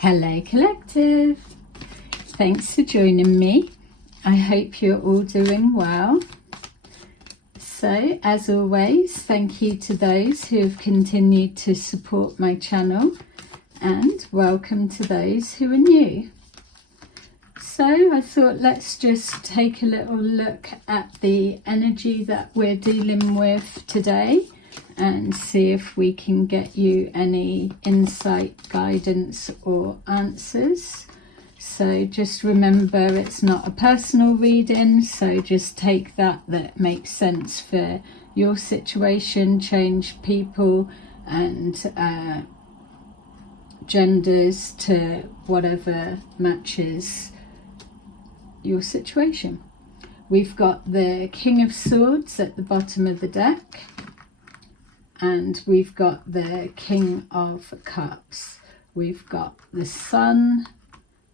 Hello Collective, thanks for joining me. I hope you're all doing well. So as always, thank you to those who have continued to support my channel, and welcome to those who are new. So I thought let's just take a little look at the energy that we're dealing with today and see if we can get you any insight, guidance or answers. So just remember, it's not a personal reading, so just take that makes sense for your situation. Change people and genders to whatever matches your situation. We've got the King of Swords at the bottom of the deck, and we've got the King of Cups. We've got the Sun,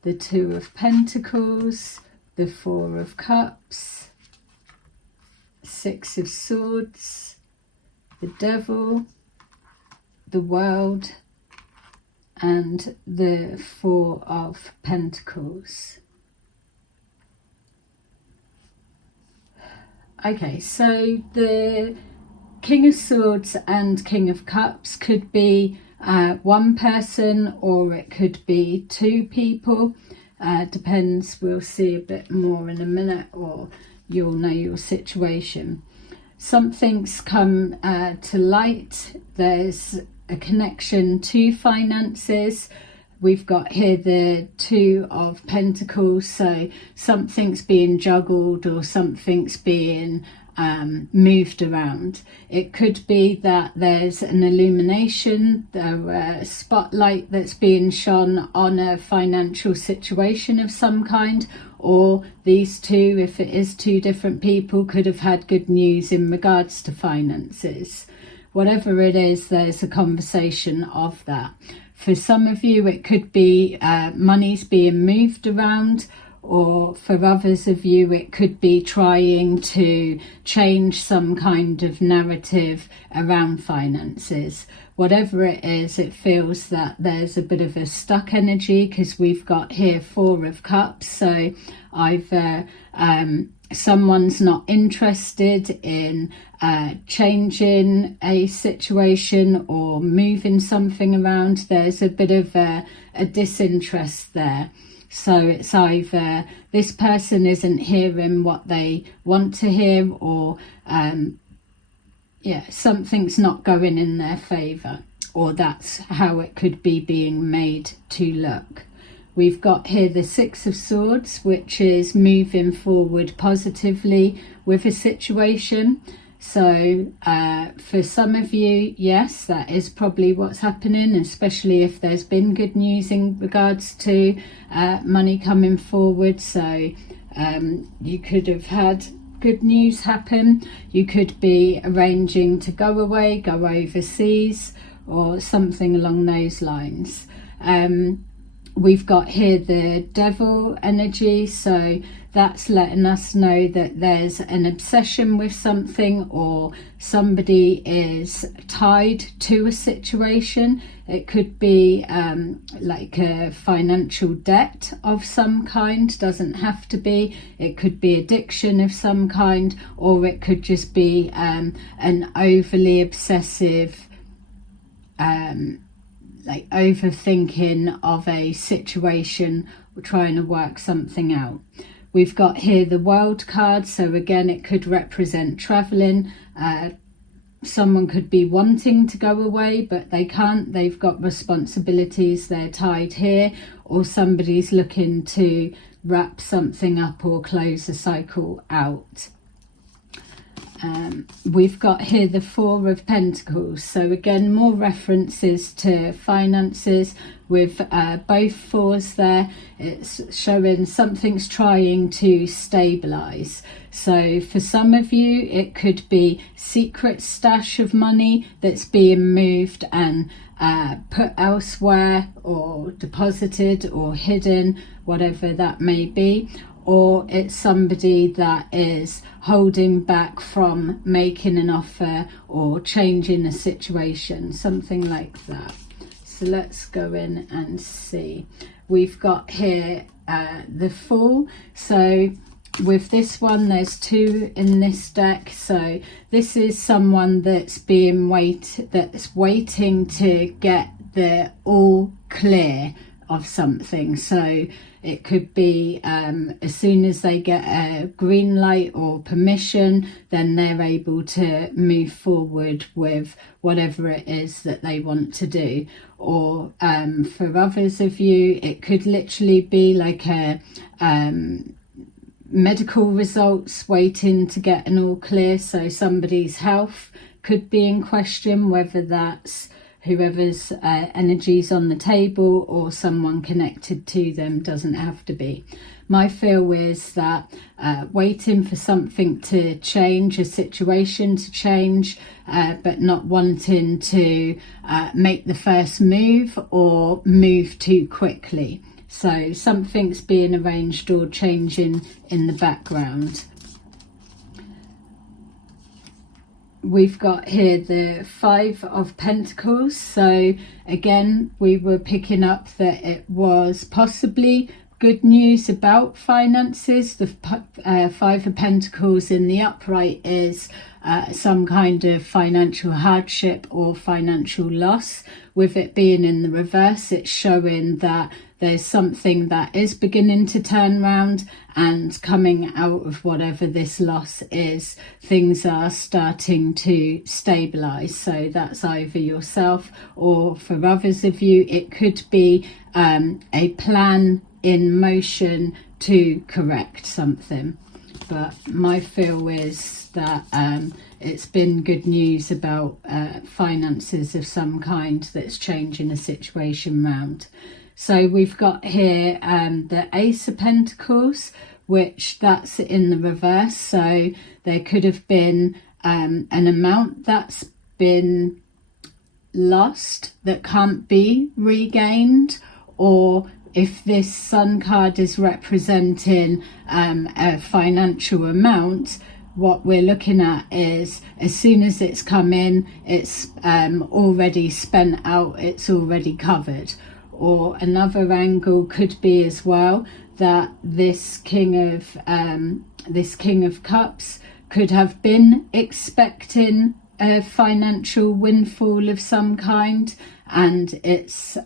the Two of Pentacles, the Four of Cups, Six of Swords, the Devil, the World, and the Four of Pentacles. Okay, so the King of Swords and King of Cups could be one person, or it could be two people. Depends, we'll see a bit more in a minute, or you'll know your situation. Something's come to light. There's a connection to finances. We've got here the Two of Pentacles, so something's being juggled or something's being moved around. It could be that there's an illumination, a spotlight that's being shone on a financial situation of some kind, or these two, if it is two different people, could have had good news in regards to finances. Whatever it is, there's a conversation of that. For some of you, it could be money's being moved around, or for others of you, it could be trying to change some kind of narrative around finances. Whatever it is, it feels that there's a bit of a stuck energy, because we've got here Four of Cups. So either someone's not interested in changing a situation or moving something around. There's a bit of a disinterest there. So it's either this person isn't hearing what they want to hear, or something's not going in their favour, or that's how it could be being made to look. We've got here the Six of Swords, which is moving forward positively with a situation. So for some of you, yes, that is probably what's happening, especially if there's been good news in regards to money coming forward. So you could have had good news happen. You could be arranging to go away, go overseas, or something along those lines. We've got here the Devil energy, so that's letting us know that there's an obsession with something, or somebody is tied to a situation. It could be like a financial debt of some kind, doesn't have to be. It could be addiction of some kind, or it could just be an overly obsessive like overthinking of a situation, or trying to work something out. We've got here the World card, so again it could represent traveling. Someone could be wanting to go away but they can't, they've got responsibilities, they're tied here, or somebody's looking to wrap something up or close a cycle out. We've got here the Four of Pentacles, so again more references to finances with both fours there. It's showing something's trying to stabilize. So for some of you, it could be secret stash of money that's being moved and put elsewhere, or deposited or hidden, whatever that may be. Or it's somebody that is holding back from making an offer or changing a situation, something like that. So So let's go in and see. We've got here the Fool. So with this one, there's 2 in this deck. So this is someone that's waiting to get the all clear of something. So it could be as soon as they get a green light or permission, then they're able to move forward with whatever it is that they want to do. Or for others of you, it could literally be like a medical results waiting to get an all clear. So somebody's health could be in question, whether that's whoever's energy's on the table or someone connected to them, doesn't have to be. My feel is that waiting for something to change, a situation to change, but not wanting to make the first move or move too quickly. So something's being arranged or changing in the background. We've got here the 5 of Pentacles. So again, we were picking up that it was possibly good news about finances. The 5 of Pentacles in the upright is some kind of financial hardship or financial loss. With it being in the reverse, it's showing that there's something that is beginning to turn around, and coming out of whatever this loss is, things are starting to stabilize. So that's either yourself, or for others of you, it could be a plan in motion to correct something. But my feel is that it's been good news about finances of some kind that's changing a situation round. So we've got here the Ace of Pentacles, which that's in the reverse. So there could have been an amount that's been lost that can't be regained, or if this Sun card is representing a financial amount, what we're looking at is as soon as it's come in, it's already spent out, it's already covered. Or another angle could be as well that this King of Cups could have been expecting a financial windfall of some kind, and it's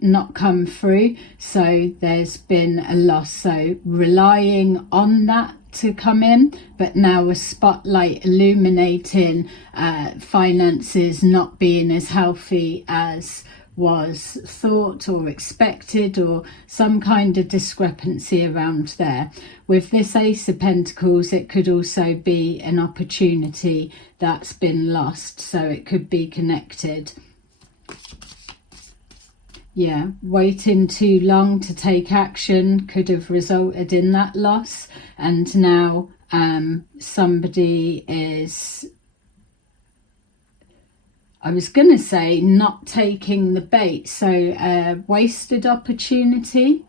not come through, so there's been a loss. So relying on that to come in, but now a spotlight illuminating finances not being as healthy as was thought or expected, or some kind of discrepancy around there. With this Ace of Pentacles, it could also be an opportunity that's been lost, so it could be connected. Yeah, waiting too long to take action could have resulted in that loss, and now somebody is, I was going to say, not taking the bait. So wasted opportunity,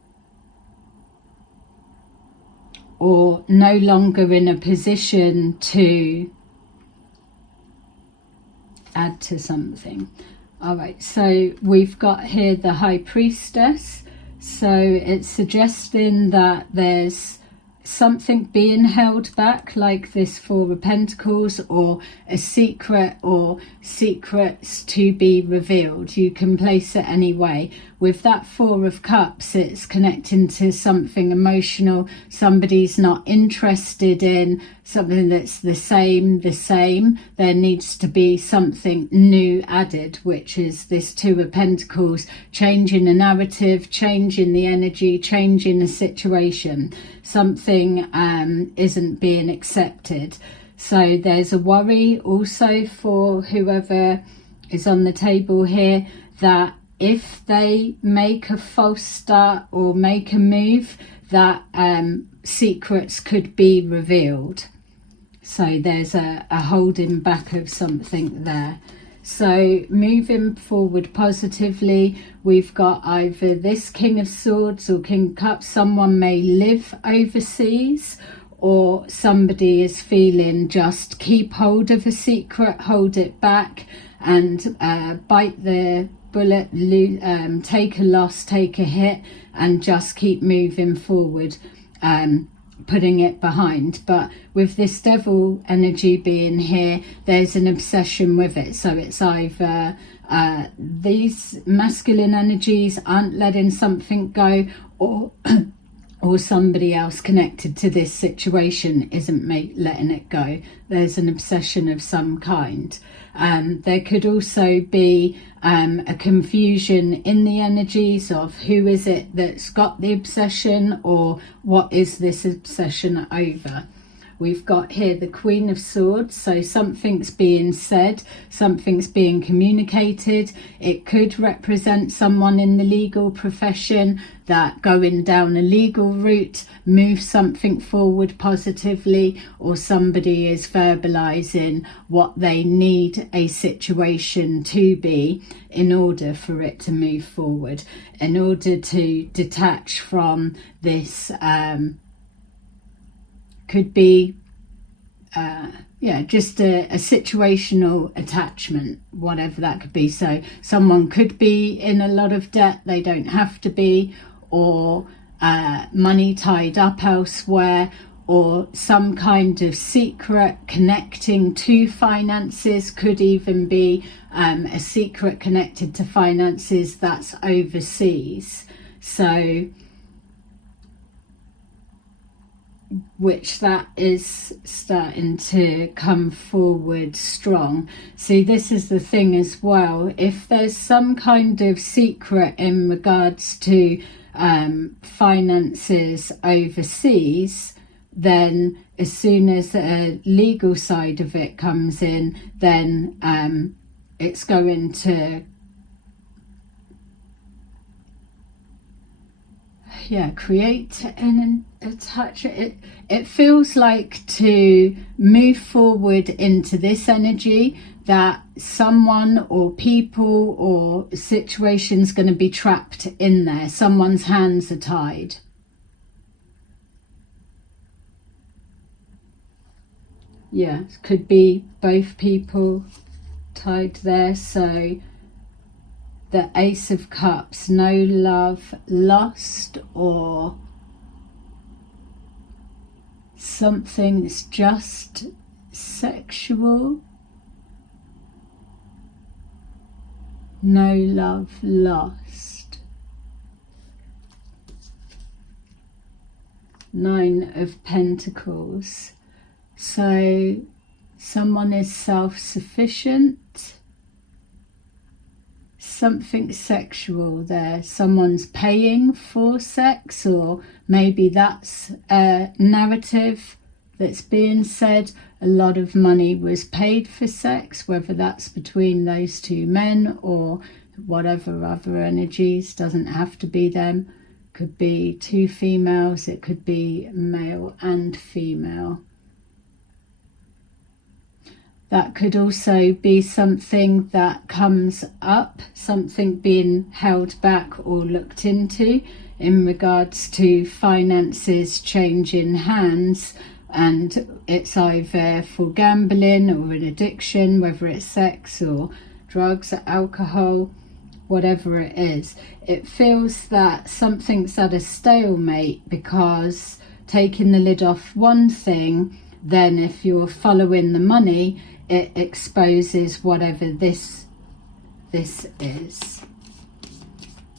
or no longer in a position to add to something. All right, so we've got here the High Priestess. So it's suggesting that there's something being held back, like this Four of Pentacles, or a secret, or secrets to be revealed. You can place it any way. With that Four of Cups, it's connecting to something emotional. Somebody's not interested in something that's the same. There needs to be something new added, which is this Two of Pentacles, changing the narrative, changing the energy, changing the situation. Something isn't being accepted. So there's a worry also for whoever is on the table here, that if they make a false start or make a move, that secrets could be revealed. So there's a holding back of something there. So moving forward positively, we've got either this King of Swords or King of Cups. Someone may live overseas, or somebody is feeling just keep hold of a secret, hold it back, and bite the bullet, take a loss, take a hit, and just keep moving forward, putting it behind. But with this devil energy being here, there's an obsession with it. So it's either these masculine energies aren't letting something go, or or somebody else connected to this situation isn't letting it go. There's an obsession of some kind. There could also be a confusion in the energies of who is it that's got the obsession, or what is this obsession over. We've got here the Queen of Swords, so something's being said, something's being communicated. It could represent someone in the legal profession that going down a legal route moves something forward positively, or somebody is verbalizing what they need a situation to be in order for it to move forward, in order to detach from this. Could be just a situational attachment, whatever that could be. So someone could be in a lot of debt, they don't have to be, or money tied up elsewhere, or some kind of secret connecting to finances. Could even be a secret connected to finances that's overseas. So which that is starting to come forward strong. See, this is the thing as well. If there's some kind of secret in regards to finances overseas, then as soon as the legal side of it comes in, then it's going to create an attachment. It feels like to move forward into this energy that someone or people or situation's going to be trapped in there. Someone's hands are tied. Yeah, it could be both people tied there. So the Ace of Cups, no love lost, or something that's just sexual. No love lost. Nine of Pentacles. So someone is self-sufficient. Something sexual there. Someone's paying for sex, or maybe that's a narrative that's being said. A lot of money was paid for sex, whether that's between those two men or whatever other energies. Doesn't have to be them. Could be two females. It could be male and female. That could also be something that comes up, something being held back or looked into in regards to finances changing hands, and it's either for gambling or an addiction, whether it's sex or drugs or alcohol, whatever it is. It feels that something's at a stalemate, because taking the lid off one thing, then if you're following the money, it exposes whatever this is.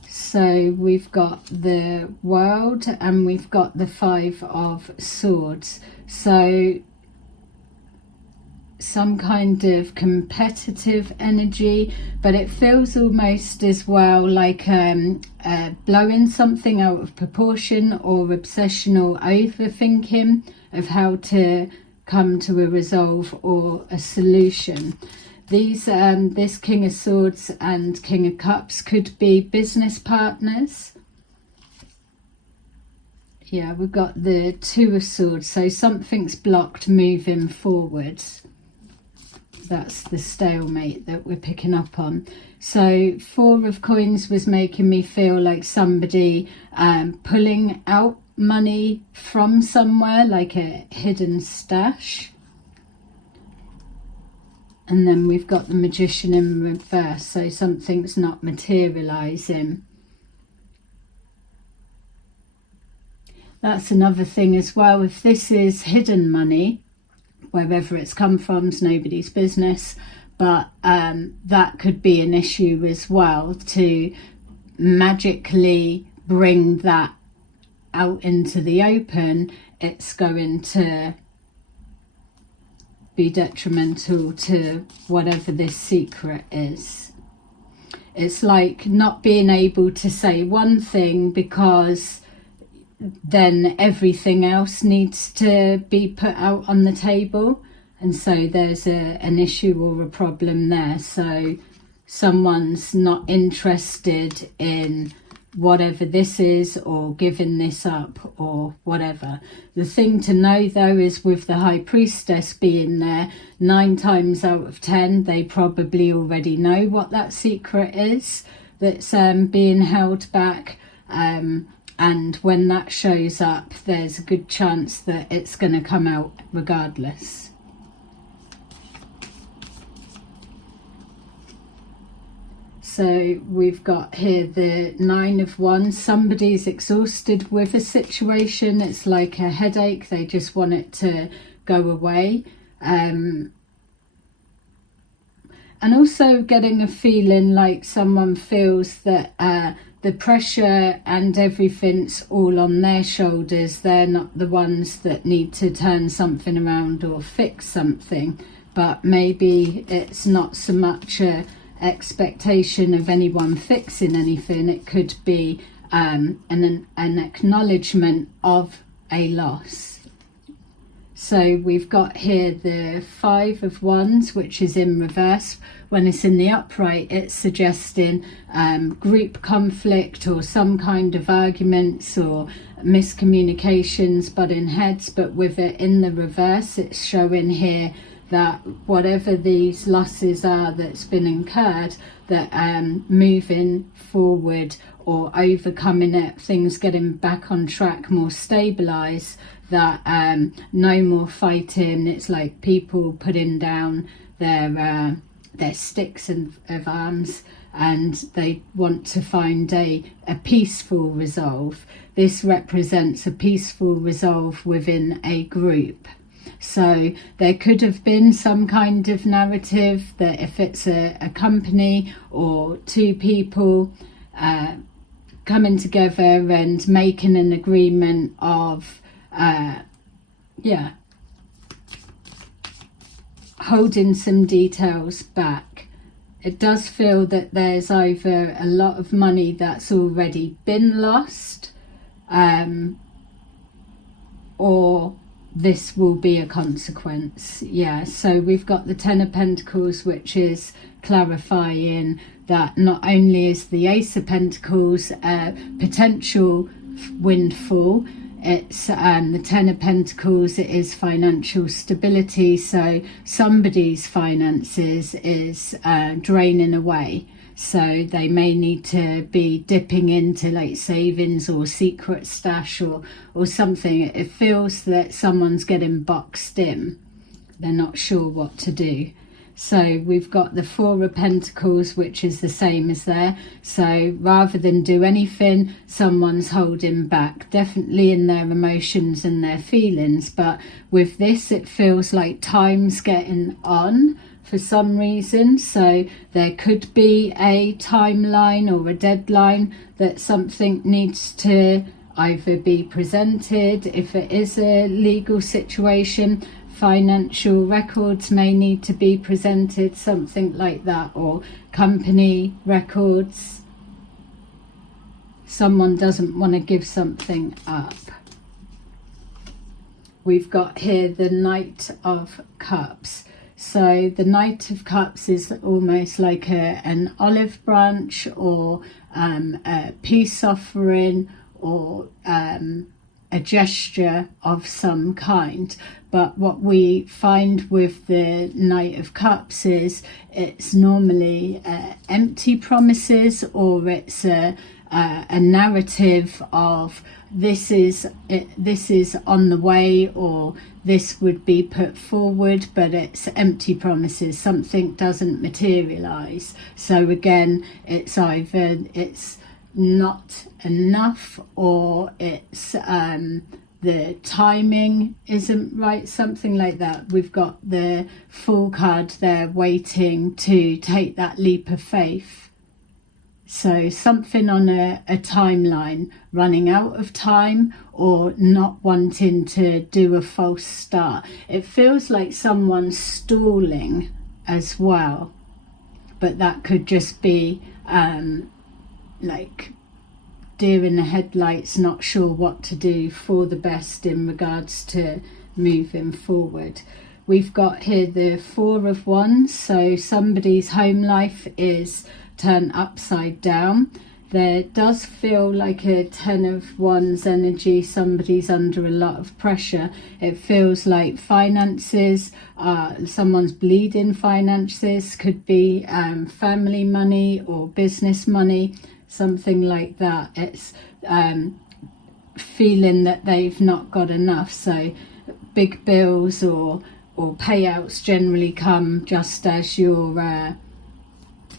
So we've got the World and we've got the Five of Swords. So some kind of competitive energy, but it feels almost as well like blowing something out of proportion, or obsessional overthinking of how to come to a resolve or a solution. These this King of Swords and King of Cups could be business partners. Yeah, we've got the Two of Swords, so something's blocked moving forwards. That's the stalemate that we're picking up on. So Four of Coins was making me feel like somebody pulling out money from somewhere, like a hidden stash. And then we've got the Magician in reverse, so something's not materializing. That's another thing as well. If this is hidden money, wherever it's come from is nobody's business, but that could be an issue as well, to magically bring that out into the open. It's going to be detrimental to whatever this secret is. It's like not being able to say one thing, because then everything else needs to be put out on the table, and so there's an issue or a problem there. So someone's not interested in whatever this is, or giving this up, or whatever. The thing to know though is, with the High Priestess being there, 9 times out of 10 they probably already know what that secret is that's being held back, and when that shows up, there's a good chance that it's going to come out regardless. So we've got here the 9 of Wands. Somebody's exhausted with a situation. It's like a headache. They just want it to go away. And also getting a feeling like someone feels that the pressure and everything's all on their shoulders. They're not the ones that need to turn something around or fix something. But maybe it's not so much a expectation of anyone fixing anything. It could be an acknowledgement of a loss. So we've got here the 5 of Wands, which is in reverse. When it's in the upright, it's suggesting group conflict or some kind of arguments or miscommunications, butting heads. But with it in the reverse, it's showing here that whatever these losses are that's been incurred, that moving forward or overcoming it, things getting back on track, more stabilised, that no more fighting. It's like people putting down their sticks of arms, and they want to find a peaceful resolve. This represents a peaceful resolve within a group. So there could have been some kind of narrative that if it's a company or 2 people coming together and making an agreement of holding some details back. It does feel that there's either a lot of money that's already been lost, or this will be a consequence. So we've got the 10 of Pentacles, which is clarifying that not only is the Ace of Pentacles a potential windfall, it's the 10 of Pentacles, it is financial stability. So somebody's finances is draining away. So they may need to be dipping into like savings or secret stash or something. It feels that someone's getting boxed in. They're not sure what to do. So we've got the 4 of Pentacles, which is the same as there. So rather than do anything, someone's holding back, definitely in their emotions and their feelings. But with this, it feels like time's getting on for some reason. So there could be a timeline or a deadline that something needs to either be presented. If it is a legal situation, financial records may need to be presented, something like that, or company records. Someone doesn't want to give something up. We've got here the Knight of Cups. So the Knight of Cups is almost like an olive branch, or a peace offering, or a gesture of some kind. But what we find with the Knight of Cups is it's normally empty promises, or it's a a narrative of this is on the way, or this would be put forward, but it's empty promises. Something doesn't materialize. So again, it's either it's not enough, or it's the timing isn't right, something like that. We've got the Fool card there waiting to take that leap of faith. So something on a timeline, running out of time, or not wanting to do a false start. It feels like someone's stalling as well, but that could just be like deer in the headlights, not sure what to do for the best in regards to moving forward. We've got here the Four of Wands, so somebody's home life is turned upside down. There does feel like a Ten of Wands energy. Somebody's under a lot of pressure. It feels like finances, someone's bleeding finances, could be family money or business money, something like that. It's feeling that they've not got enough. So big bills or payouts generally come just as you're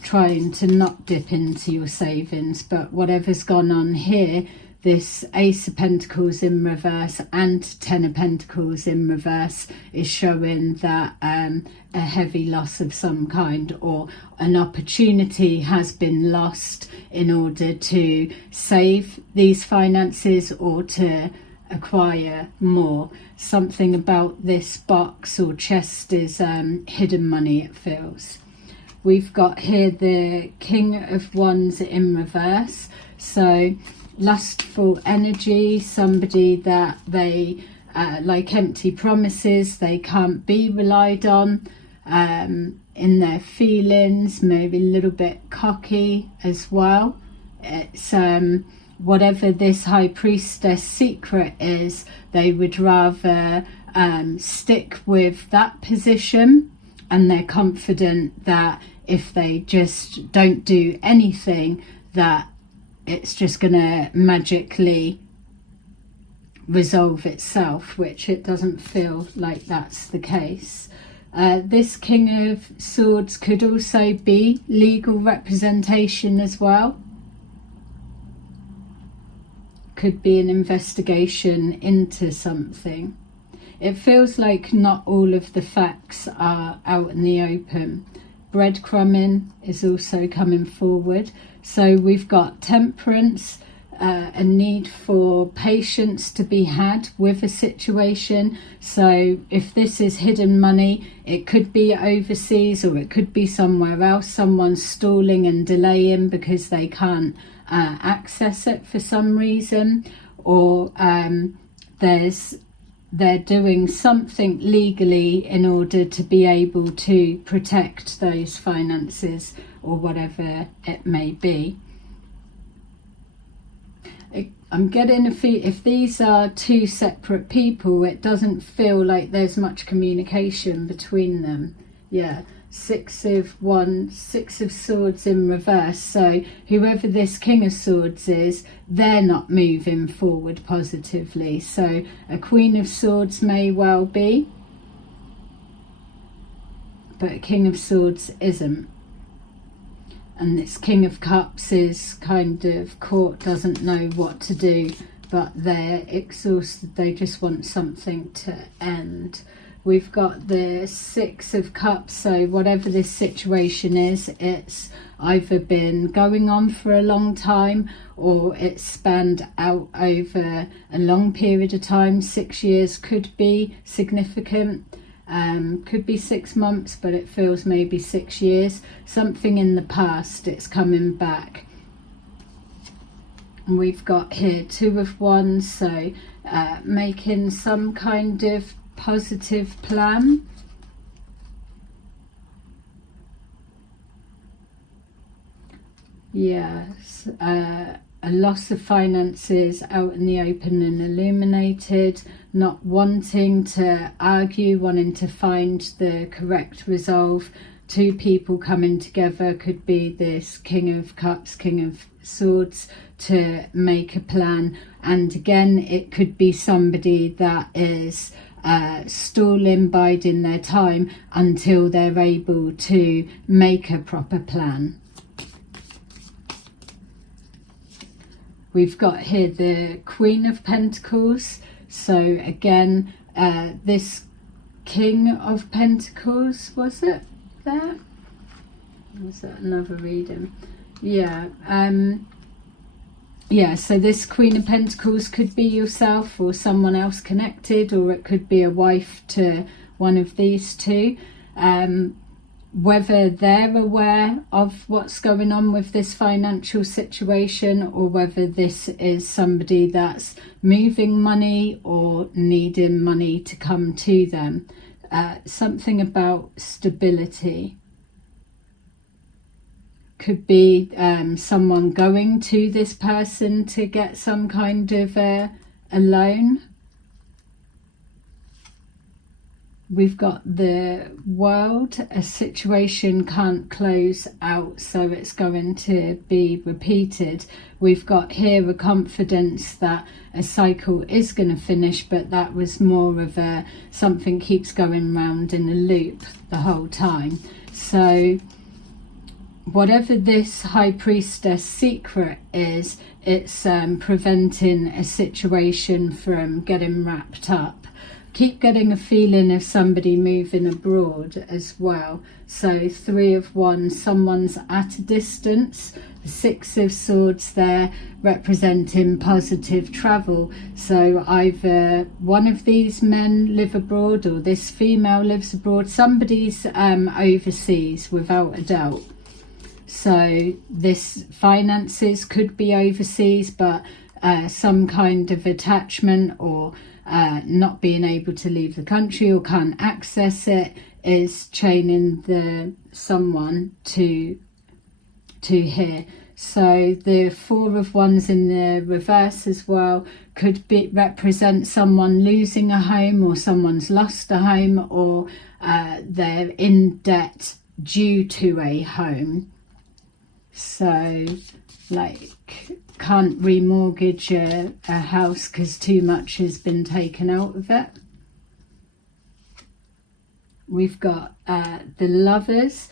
trying to not dip into your savings. But whatever's gone on here, this Ace of Pentacles in reverse and Ten of Pentacles in reverse is showing that a heavy loss of some kind, or an opportunity has been lost in order to save these finances or to acquire more. Something about this box or chest is hidden money, it feels. We've got here the King of Wands in reverse. So lustful energy, somebody that they like empty promises, they can't be relied on in their feelings, maybe a little bit cocky as well. It's whatever this High Priestess secret is, they would rather stick with that position, and they're confident that if they just don't do anything, that it's just going to magically resolve itself, which it doesn't feel like that's the case. This King of Swords could also be legal representation as well. Could be an investigation into something. It feels like not all of the facts are out in the open. Breadcrumbing is also coming forward. So we've got temperance, a need for patience to be had with a situation. So if this is hidden money, it could be overseas or it could be somewhere else. Someone's stalling and delaying because they can't access it for some reason, or they're doing something legally in order to be able to protect those finances or whatever it may be. I'm getting a feel, if these are two separate people, it doesn't feel like there's much communication between them. Yeah, Six of Swords in reverse. So whoever this King of Swords is, they're not moving forward positively. So a Queen of Swords may well be, but a King of Swords isn't. And this King of Cups is kind of caught, doesn't know what to do, but they're exhausted. They just want something to end. We've got the Six of Cups, so whatever this situation is, it's either been going on for a long time or it's spanned out over a long period of time. 6 years could be significant, could be 6 months, but it feels maybe 6 years. Something in the past, it's coming back. And we've got here Two of Wands, so making some kind of positive plan. Yes, a loss of finances out in the open and illuminated, not wanting to argue, wanting to find the correct resolve, two people coming together, could be this King of Cups, King of Swords, to make a plan. And again, it could be somebody that is stalling, biding their time until they're able to make a proper plan. We've got here the Queen of Pentacles. So again, this King of Pentacles, was it there? Was that another reading? Yeah. Yeah, so this Queen of Pentacles could be yourself or someone else connected, or it could be a wife to one of these two. Whether they're aware of what's going on with this financial situation, or whether this is somebody that's moving money or needing money to come to them. Something about stability. Could be someone going to this person to get some kind of a loan. We've got the World. A situation can't close out, so it's going to be repeated. We've got here a confidence that a cycle is going to finish, but that was more of a something keeps going round in a loop the whole time. So whatever this High Priestess secret is, it's preventing a situation from getting wrapped up. Keep getting a feeling of somebody moving abroad as well. So Three of Wands, someone's at a distance. The Six of Swords there representing positive travel. So either one of these men live abroad or this female lives abroad. Somebody's overseas without a doubt. So this finances could be overseas, but some kind of attachment or not being able to leave the country or can't access it is chaining the someone to here. So the Four of Wands in the reverse as well could represent someone losing a home, or someone's lost a home, or they're in debt due to a home. So like can't remortgage a house because too much has been taken out of it. We've got the Lovers.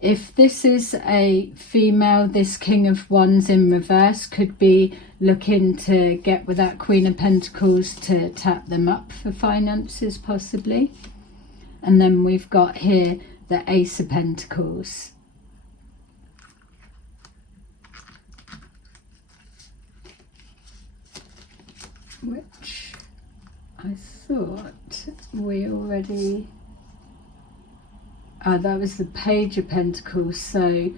If this is a female, this King of Wands in reverse could be looking to get with that Queen of Pentacles to tap them up for finances possibly. And then we've got here the Ace of Pentacles. Which I thought we already... that was the Page of Pentacles. So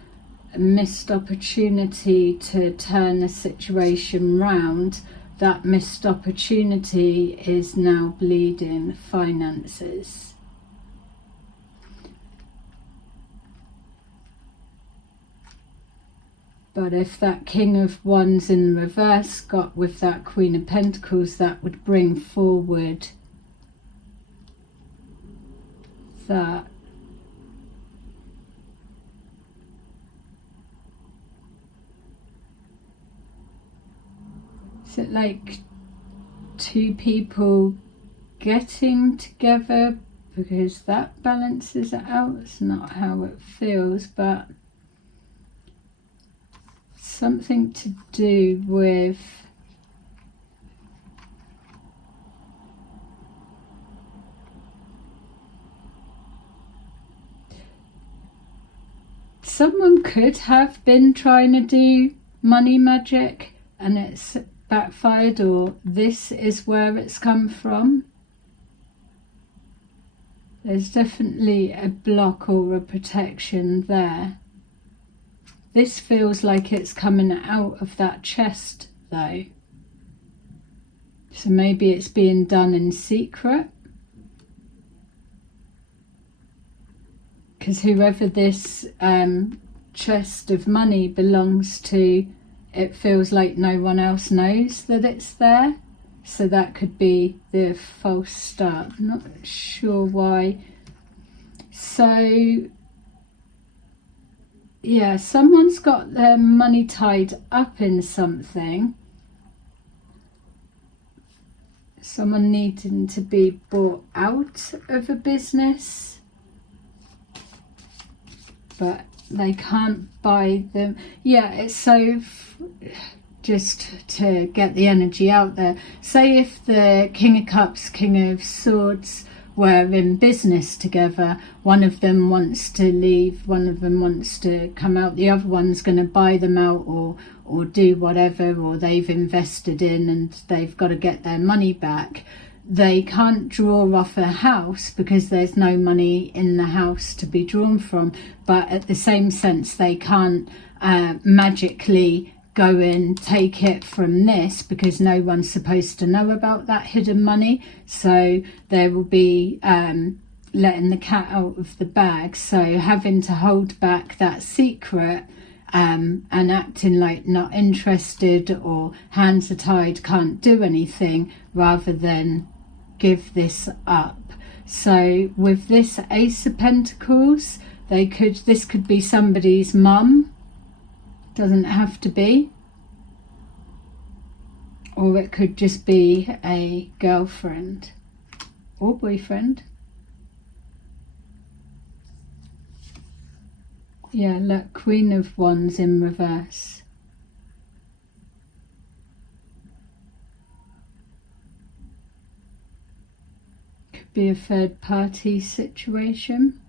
a missed opportunity to turn a situation round. That missed opportunity is now bleeding finances. But if that King of Wands in reverse got with that Queen of Pentacles, that would bring forward that is it like two people getting together, because that balances it out. It's not how it feels, but something to do with someone could have been trying to do money magic and it's backfired, or this is where it's come from. There's definitely a block or a protection there. This feels like it's coming out of that chest though. So maybe it's being done in secret. Because whoever this chest of money belongs to, it feels like no one else knows that it's there. So that could be the false start. I'm not sure why. So yeah, someone's got their money tied up in something. Someone needing to be bought out of a business, but they can't buy them. Yeah, it's so, just to get the energy out there, say if the King of Cups, King of Swords were in business together, one of them wants to leave, one of them wants to come out, the other one's going to buy them out or do whatever, or they've invested in and they've got to get their money back. They can't draw off a house because there's no money in the house to be drawn from, but at the same sense they can't magically go and take it from this because no one's supposed to know about that hidden money. So there will be letting the cat out of the bag, so having to hold back that secret and acting like not interested or hands are tied, can't do anything, rather than give this up. So with this Ace of Pentacles, this could be somebody's mum, doesn't have to be, or it could just be a girlfriend or boyfriend. Yeah, look, Queen of Wands in reverse. Could be a third party situation.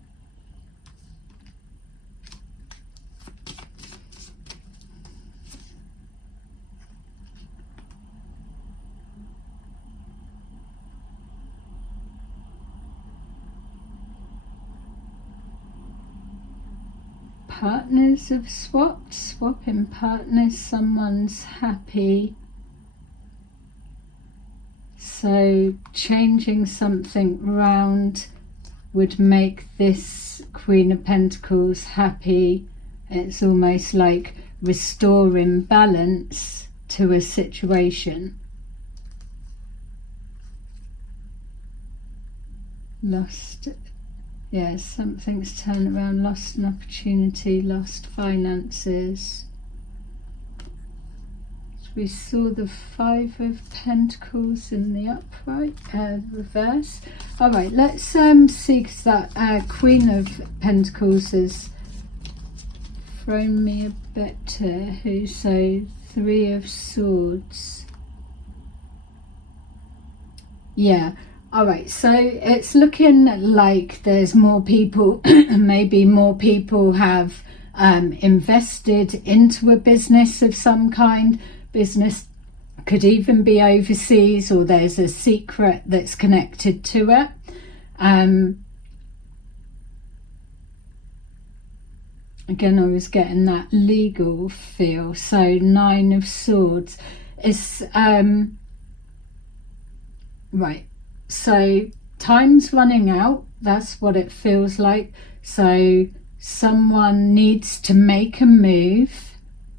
Partners have swapped, swapping partners, someone's happy. So changing something round would make this Queen of Pentacles happy. It's almost like restoring balance to a situation. Lost. Yeah, something's turned around, lost an opportunity, lost finances. We saw the Five of Pentacles in the upright, reverse. All right, let's see, because that Queen of Pentacles has thrown me a bit too. So Three of Swords. Yeah. All right, so it's looking like there's more people, maybe more people have invested into a business of some kind. Business could even be overseas, or there's a secret that's connected to it. Again, I was getting that legal feel. So Nine of Swords is right. So time's running out, that's what it feels like. So someone needs to make a move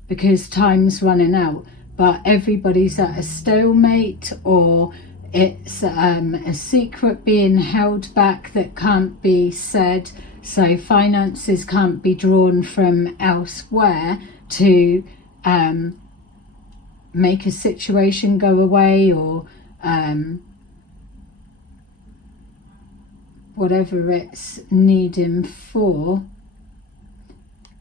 because time's running out, but everybody's at a stalemate, or it's a secret being held back that can't be said. So finances can't be drawn from elsewhere to make a situation go away, or whatever it's needing for.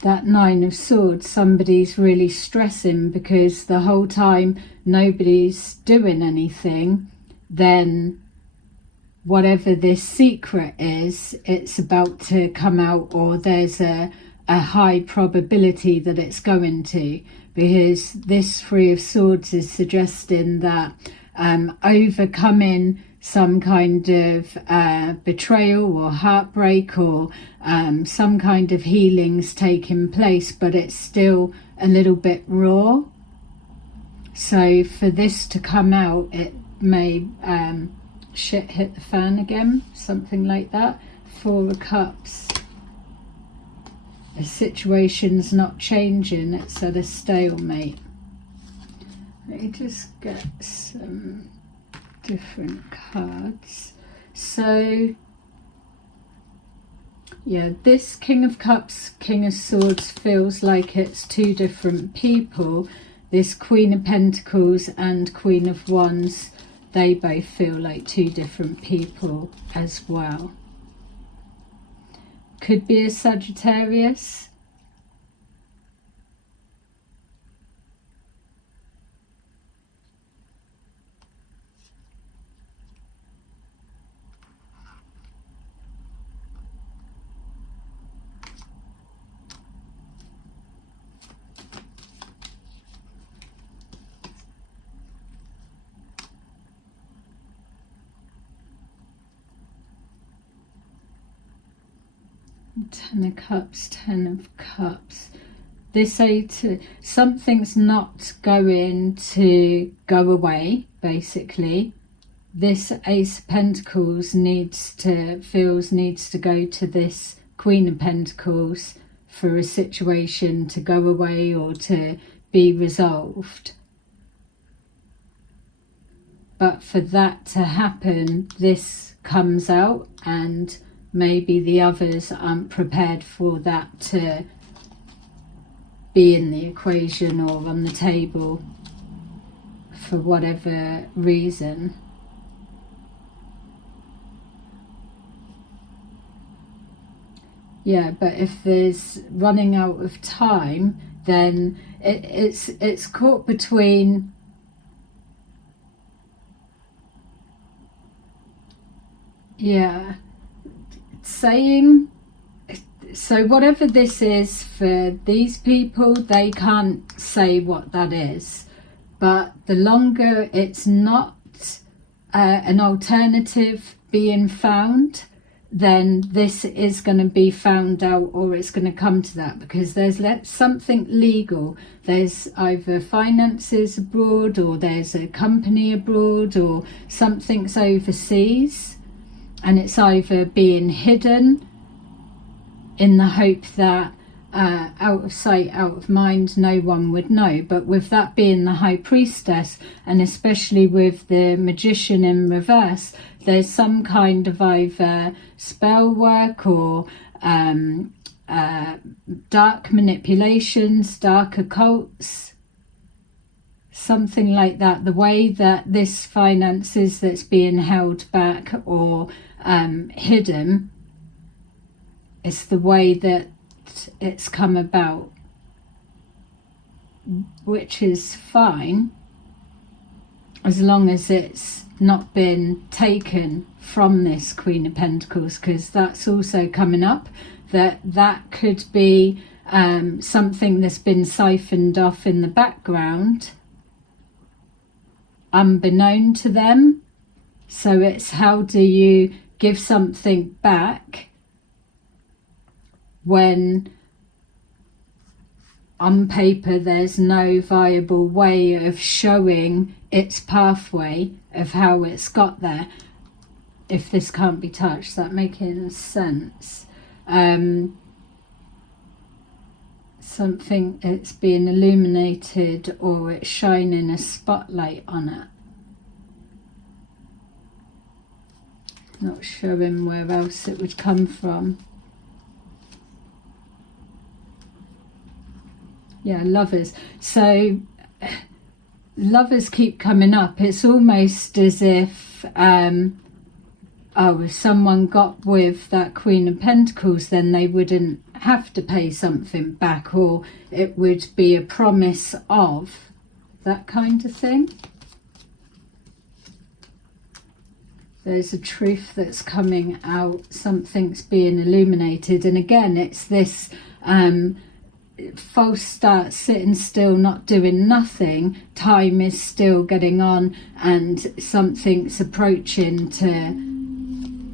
That Nine of Swords, somebody's really stressing because the whole time nobody's doing anything, then whatever this secret is, it's about to come out, or there's a high probability that it's going to, because this Three of Swords is suggesting that overcoming some kind of betrayal or heartbreak, or some kind of healing's taking place, but it's still a little bit raw. So for this to come out, it may shit hit the fan again, something like that. Four of Cups. The situation's not changing, it's at a stalemate. Let me just get some different cards. So Yeah, this King of Cups, King of Swords feels like it's two different people. This Queen of Pentacles and Queen of Wands, they both feel like two different people as well. Could be a Sagittarius. Ten of Cups, Ten of Cups. This something's not going to go away, basically. This Ace of Pentacles needs to go to this Queen of Pentacles for a situation to go away or to be resolved. But for that to happen, this comes out, and maybe the others aren't prepared for that to be in the equation or on the table for whatever reason. Yeah, but if there's running out of time, then it's caught between saying, so whatever this is for these people, they can't say what that is, but the longer it's not an alternative being found, then this is going to be found out, or it's going to come to that, because there's something legal. There's either finances abroad, or there's a company abroad, or something's overseas, and it's either being hidden in the hope that out of sight, out of mind, no one would know. But with that being the High Priestess, and especially with the Magician in reverse, there's some kind of either spell work or dark manipulations, dark occults, something like that. The way that this finances that's being held back or hidden, it's the way that it's come about, which is fine as long as it's not been taken from this Queen of Pentacles, because that's also coming up, that could be something that's been siphoned off in the background unbeknown to them. So it's, how do you give something back when on paper there's no viable way of showing its pathway of how it's got there, if this can't be touched? Is that making sense? Something, it's being illuminated, or it's shining a spotlight on it. Not showing where else it would come from. Yeah, Lovers. So Lovers keep coming up. It's almost as if if someone got with that Queen of Pentacles, then they wouldn't have to pay something back, or it would be a promise of that kind of thing. There's a truth that's coming out, something's being illuminated, and again it's this false start, sitting still, not doing nothing. Time is still getting on, and something's approaching to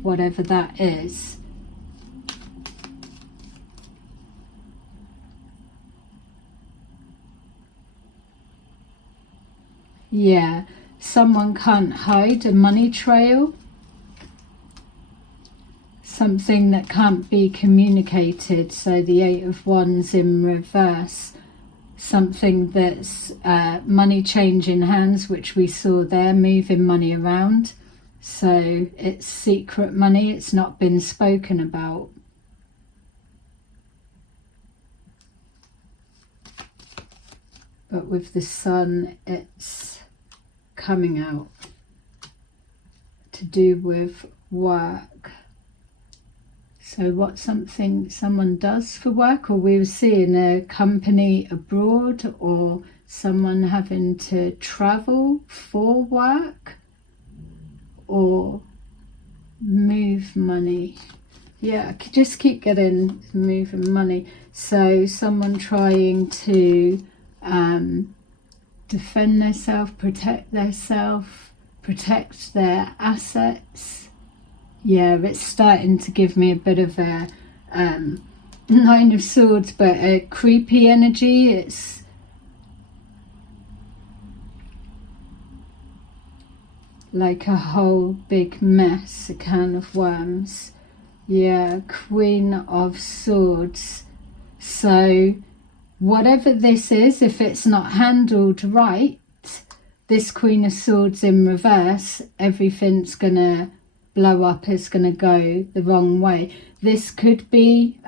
whatever that is. Yeah, someone can't hide a money trail, something that can't be communicated. So the Eight of Wands in reverse, something that's money changing hands, which we saw there, moving money around. So it's secret money, it's not been spoken about. but with the sun it's coming out to do with work. So what someone does for work, or we were seeing a company abroad, or someone having to travel for work, or move money. Yeah, I could just keep getting moving money. So someone trying to defend themselves, protect themselves, protect their assets. Yeah, it's starting to give me a bit of a Nine of Swords, but a creepy energy. It's like a whole big mess, a can of worms. Yeah, Queen of Swords. So whatever this is, if it's not handled right, this Queen of Swords in reverse, everything's gonna blow up, it's gonna go the wrong way. This could be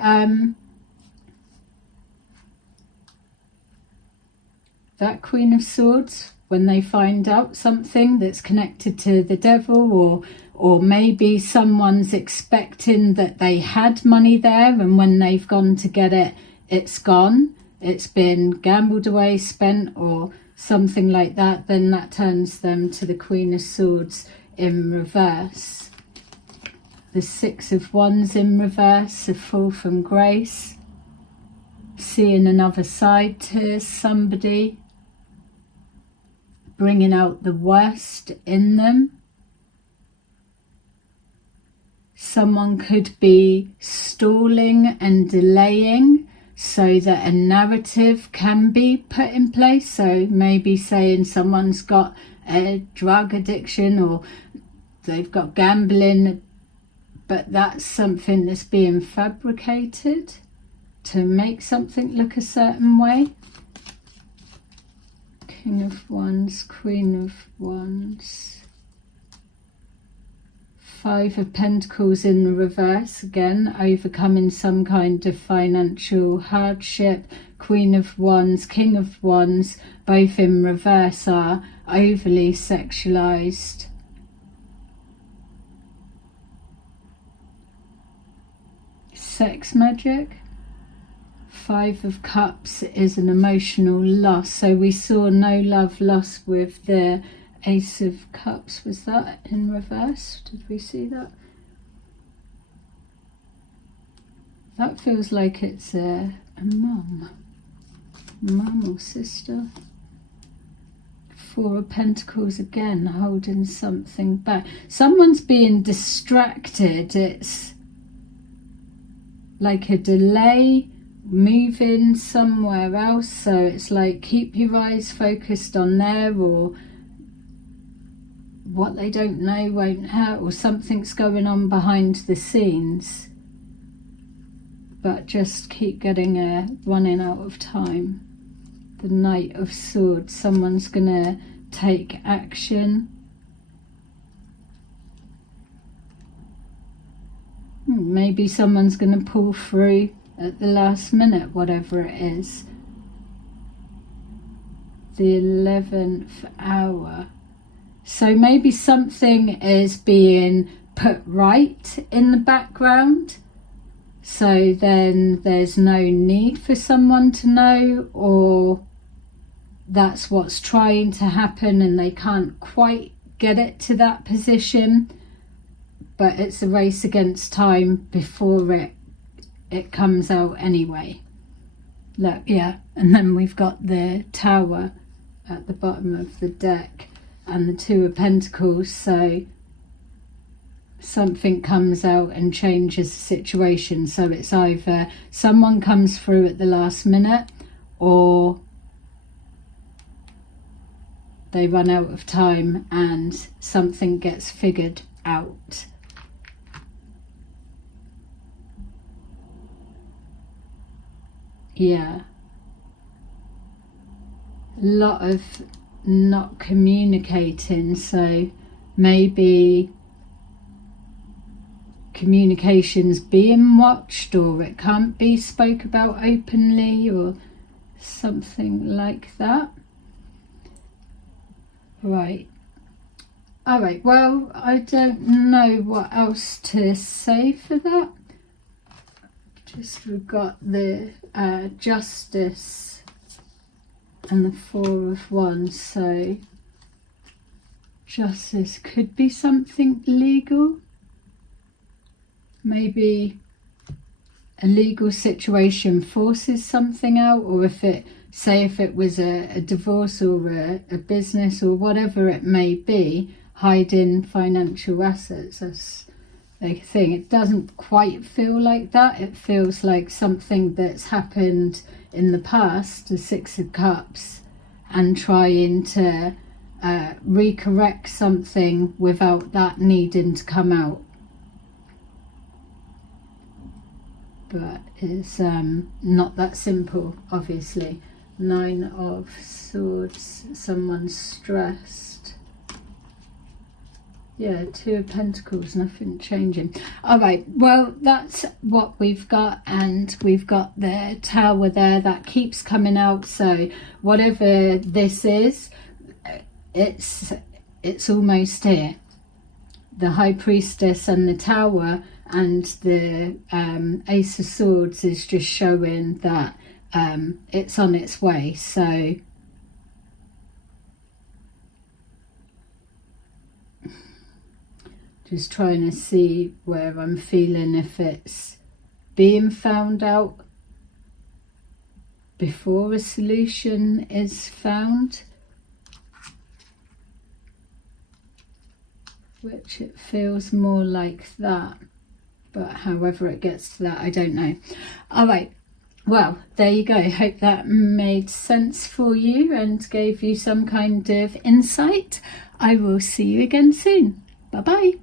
that Queen of Swords, when they find out something that's connected to the devil, or maybe someone's expecting that they had money there, and when they've gone to get it, it's gone, it's been gambled away, spent, or something like that. Then that turns them to the Queen of Swords in reverse. The Six of Wands in reverse, a fall from grace, seeing another side to somebody, bringing out the worst in them. Someone could be stalling and delaying so that a narrative can be put in place. So maybe saying someone's got a drug addiction, or they've got gambling, but that's something that's being fabricated to make something look a certain way. King of Wands, Queen of Wands. Five of Pentacles in the reverse, again, overcoming some kind of financial hardship. Queen of Wands, King of Wands, both in reverse, are overly sexualized. Sex magic. Five of Cups is an emotional loss. So we saw no love lost with the Ace of Cups. Was that in reverse? Did we see that? That feels like it's a mum or sister. Four of Pentacles again, holding something back. Someone's being distracted. It's like a delay, moving somewhere else. So it's like keep your eyes focused on there, or what they don't know won't hurt, or something's going on behind the scenes, but just keep getting running out of time. The Knight of Swords, someone's gonna take action. Maybe someone's gonna pull through at the last minute, whatever it is. The 11th hour. So maybe something is being put right in the background, so then there's no need for someone to know, or that's what's trying to happen and they can't quite get it to that position, but it's a race against time before it comes out anyway. Look, yeah, and then we've got the Tower at the bottom of the deck, and the Two of Pentacles. So something comes out and changes the situation. So it's either someone comes through at the last minute, or they run out of time and something gets figured out. Yeah, a lot of not communicating, so maybe communication's being watched, or it can't be spoke about openly, or something like that. Right. All right, well, I don't know what else to say for that. Just we've got the Justice and the Four of Wands, so justice could be something legal. Maybe a legal situation forces something out, or if it was a divorce or a business or whatever it may be, hiding financial assets. That's the thing. It doesn't quite feel like that. It feels like something that's happened in the past, the Six of Cups, and trying to recorrect something without that needing to come out. But it's not that simple, obviously. Nine of Swords, someone's stressed. Yeah, Two of Pentacles, nothing changing. All right, well, that's what we've got, and we've got the Tower there that keeps coming out. So whatever this is, it's almost here. The High Priestess and the Tower and the Ace of Swords is just showing that it's on its way. So just trying to see where I'm feeling, if it's being found out before a solution is found, which it feels more like that. But however it gets to that, I don't know. All right, well, there you go. Hope that made sense for you and gave you some kind of insight. I will see you again soon. Bye bye.